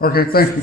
Okay, thank you.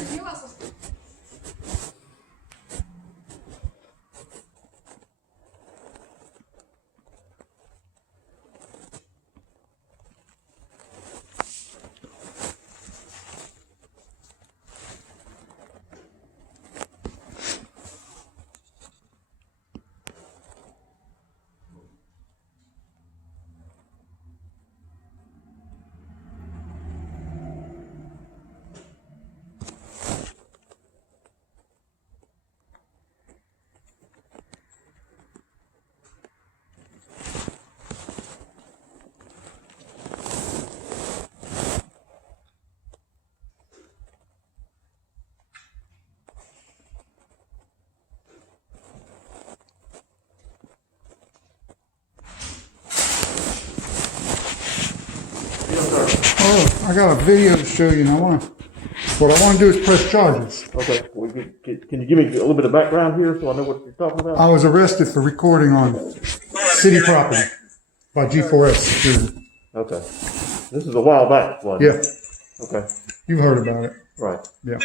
You're welcome. Oh, I got a video to show you, and what I want to do is press charges. Okay, well, can you give me a little bit of background here so I know what you're talking about? I was arrested for recording on city property by G4S security. Okay. This is a while back, wasn't it? Yeah, Okay, you've heard about it. right. Yeah,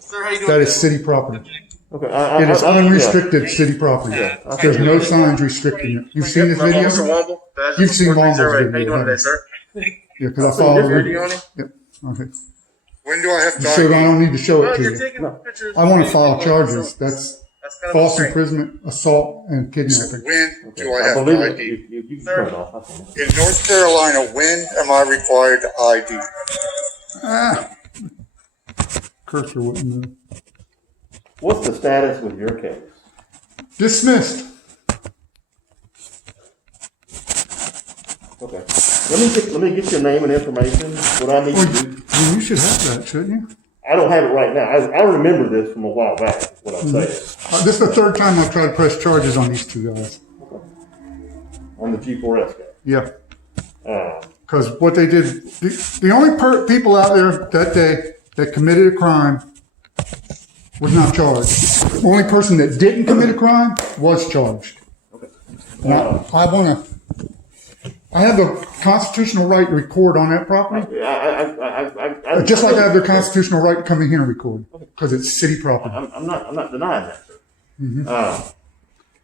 Sir, how you doing? that is city property. Okay, It is unrestricted city property. There's no signs restricting it. You've seen this video? Mr. Womble. You've seen Womble's How you video, doing today, sir? Yeah, because I follow Video it. on it? Yep, okay. When do I have to So I don't need to show it Well, to you're you. taking No. pictures. I want to file charges. That's That's kind of false strange. imprisonment, assault, and kidnapping. When do I I have believe to it. ID? You can turn it off. That's fine. In North Carolina, when am I required to ID? Cursor wouldn't move. What's the status with your case? Dismissed. Okay. Let me get your name and information. What I need Well, to do. you should have that, shouldn't you? I don't have it right now. I remember this from a while back. Is what I'm saying. This is the third time I've tried to press charges on these two guys. On the G4S guy. Yeah. Uh, Because what they did, the only people out there that day that committed a crime was not charged. The only person that didn't commit a crime was charged. okay. Now, I have the constitutional right to record on that property, just like I have the constitutional right to come in here and record, because it's city property. I'm not denying that, sir.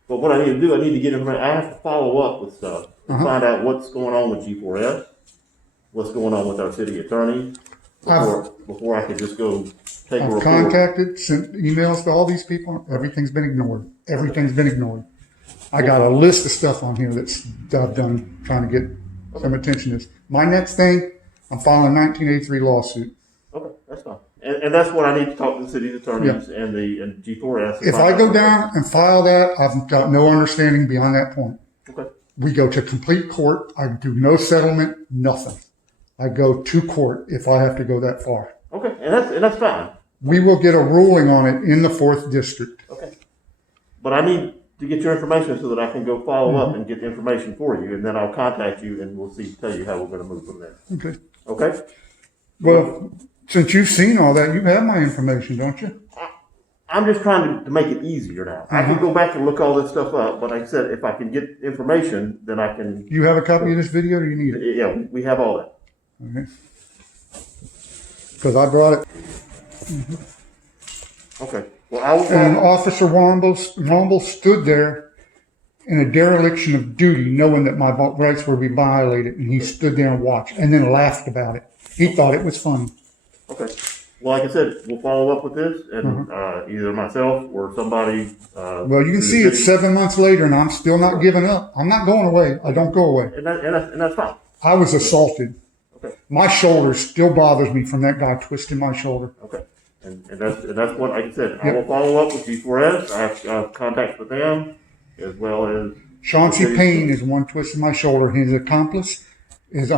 But what I need to do, I need to get information. I have to follow up with stuff and find out what's going on with G4S, what's going on with our city attorney, before I can just go take a I've report. contacted, sent emails to all these people. Everything's been ignored. Everything's been ignored. I got a list of stuff on here that I've done trying to get some attention to this. My next thing, I'm filing a 1983 lawsuit. Okay, that's fine. And that's what I need to talk to the city's attorneys and G4S. If I go down and file that, I've got no understanding beyond that point. Okay. We go to complete court. I do no settlement, nothing. I go to court if I have to go that far. Okay, and that's fine. We will get a ruling on it in the 4th District. Okay. But I need to get your information so that I can go follow up and get the information for you, and then I'll contact you and we'll tell you how we're going to move from there. Okay. Okay? Well, since you've seen all that, you have my information, don't you? I'm just trying to make it easier now. I can go back and look all this stuff up, but like I said, if I can get information, then I can. You have a copy of this video, or you need it? Yeah, we have all that. Okay. Because I brought it. Okay. Well, I will. And Officer Womble stood there in a dereliction of duty, knowing that my rights were being violated, and he stood there and watched, and then laughed about it. He thought it was funny. Okay. Well, like I said, we'll follow up with this, and either myself or somebody. Well, you can see it's 7 months later, and I'm still not giving up. I'm not going away. I don't go away. And that's fine. I was assaulted. Okay. My shoulder still bothers me from that guy twisting my shoulder. Okay. And that's what, like I said, I will follow up with G4S. I have contact with them, as well as Chauncey Payne is the one twisting my shoulder. His accomplice is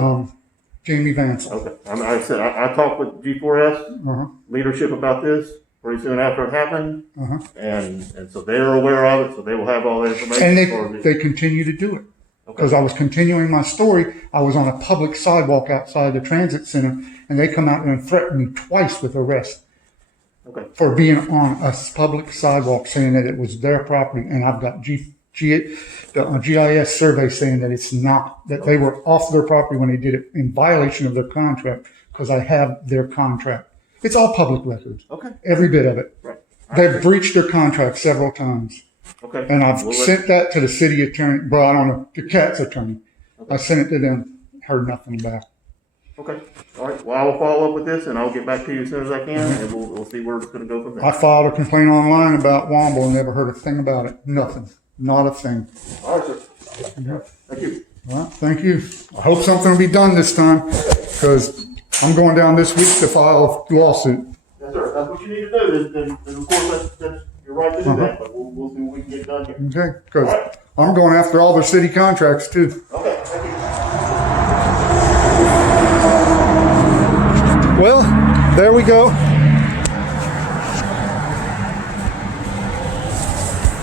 Jamie Vansel. Okay. Like I said, I talked with G4S leadership about this pretty soon after it happened, and so they're aware of it, so they will have all the information. And they continue to do it. Because I was continuing my story. I was on a public sidewalk outside the transit center, and they come out and threatened me twice with arrest for being on a public sidewalk, saying that it was their property, and I've got the GIS survey saying that it's not, that they were off their property when they did it in violation of their contract, because I have their contract. It's all public records. Okay. Every bit of it. Right. They've breached their contract several times. Okay. And I've We'll sent that to the city attorney, well, I don't know, the cat's attorney. I sent it to them, heard nothing back. Okay. All right. Well, I will follow up with this, and I'll get back to you as soon as I can, and we'll see where it's going to go from there. I filed a complaint online about Womble and never heard a thing about it. Nothing. Not a thing. All right, sir. Thank you. Well, thank you. I hope something will be done this time, because I'm going down this week to file a lawsuit. Yes, sir. That's what you need to do. Then of course, that's you're right to do that, but we'll see what we can get done here. Okay? Because I'm going after all their city contracts, too. Okay. Thank you. Well, there we go.